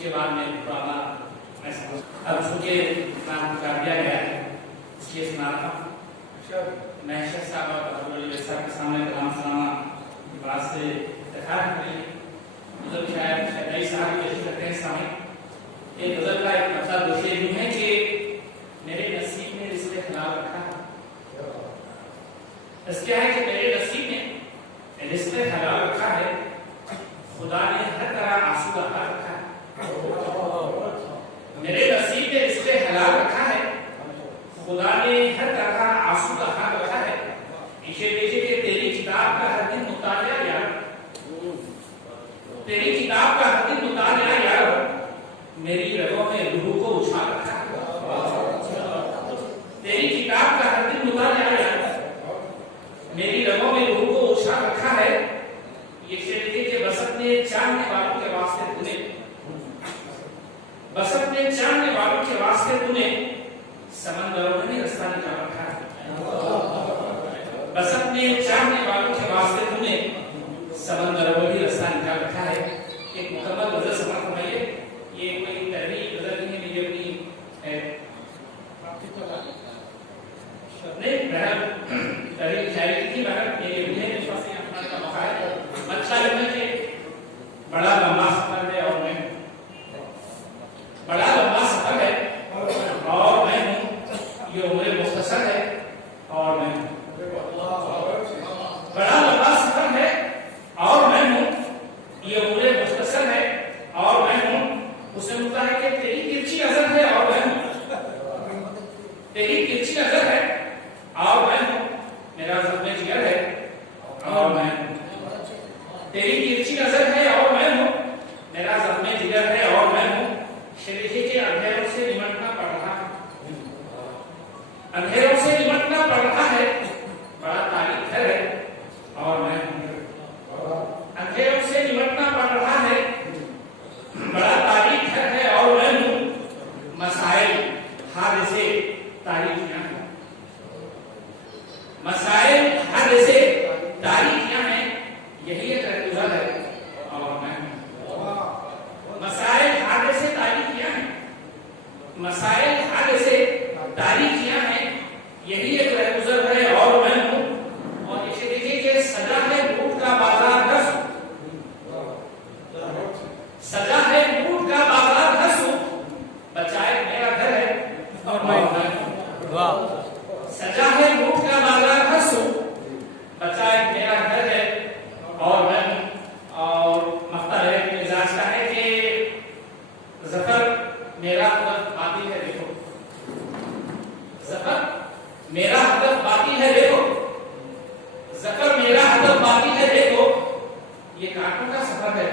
के बाद में पुराना मैं समझ अब चूंकि नाम कर दिया गया है इसलिए सुना रहा हूँ। मैं शेख साहब और साहब के सामने कलाम सुनाना बात से इत्तेफाक करी। मतलब शायद कई साहब कोशिश करते हैं सामने एक गजल का एक मतलब दूसरे यूं है कि मेरे नसीब में रिश्ते खिलाफ रखा है। क्या है कि मेरे नसीब में रिश्ते हलाल रखा है, खुदा ने हर तरह आंसू बहा रखा है। मेरे नसीब में रिश्ते हलाल रखा है, खुदा ने हर तरह आंसू बहा रखा है। इसे देखिए कि तेरी किताब का हर दिन मुतालिया यार, तेरी किताब का हर दिन मुतालिया यार, मेरी रगों में रूह को उछाल रखा है। तेरी किताब का हर दिन मुतालिया यार, मेरी रगों में रूह को उछाल रखा है। ये देखिए कि बसत ने चाहने वालों के वास्ते तूने, बसत ने चाहने वालों के वास्ते तूने समंदरों में भी रास्ता निकाल रखा है। बसत ने चाहने वालों के वास्ते तूने समंदरों में भी रास्ता निकाल रखा है। एक मुकम्मल गजल समझ फरमाइए। ये कोई तहरीक गजल नहीं है, ये अपनी नहीं बहर तहरीक शायरी की बहर ये मुझे विश्वास है अपना का मौका है। अच्छा लगना कि बड़ा लंबा सफर है और मैं बड़ा लंबा सफर है और मैं हूँ, ये उम्र मुख्तसर है और मैं बड़ा लंबा सफर है और मैं हूँ, ये उम्र मुख्तसर है और मैं हूँ। उसमें मिलता है कि तेरी तिरछी नजर है और मैं हूँ, तेरी तिरछी नजर है और मैं हूँ, मेरा ज़ख्म जिगर है और मैं हूँ। तेरी तिरछी नजर है और मैं हूँ, मेरा ज़ख्म जिगर है और मैं हूँ। शरीके के अंधेरों से निमटना पड़ रहा है, अंधेरों से निमटना पड़ रहा है, बड़ा तारीख है और मैं हूँ। अंधेरों से निमटना पड़ रहा है, बड़ा तारीख है और मैं हूँ। मसाइल हादिसे तारीखियां हैं, मसाइल हादिसे तारीखियां हैं, यही एक गुजर है और मैं हूँ। मसाइल हादिसे तारीखियां हैं, मसाइल हादिसे तारीखियां हैं, यही एक गुजर है और मैं हूँ। और इसे देखिए कि सजा है लूट का बाजार धस, सजा है लूट का बाजार धस, बचाए मेरा घर है और मैं हूँ। सजा है लूट का बाजार धस, बचाए मेरा घर है और मैं हूँ। और मख्तर है मिजाज का है कि ज़फर मेरा हदफ बातिल है देखो, ज़फर मेरा हदफ बातिल है देखो, ज़फर मेरा हदफ बातिल है देखो। ये कांटों का सफर है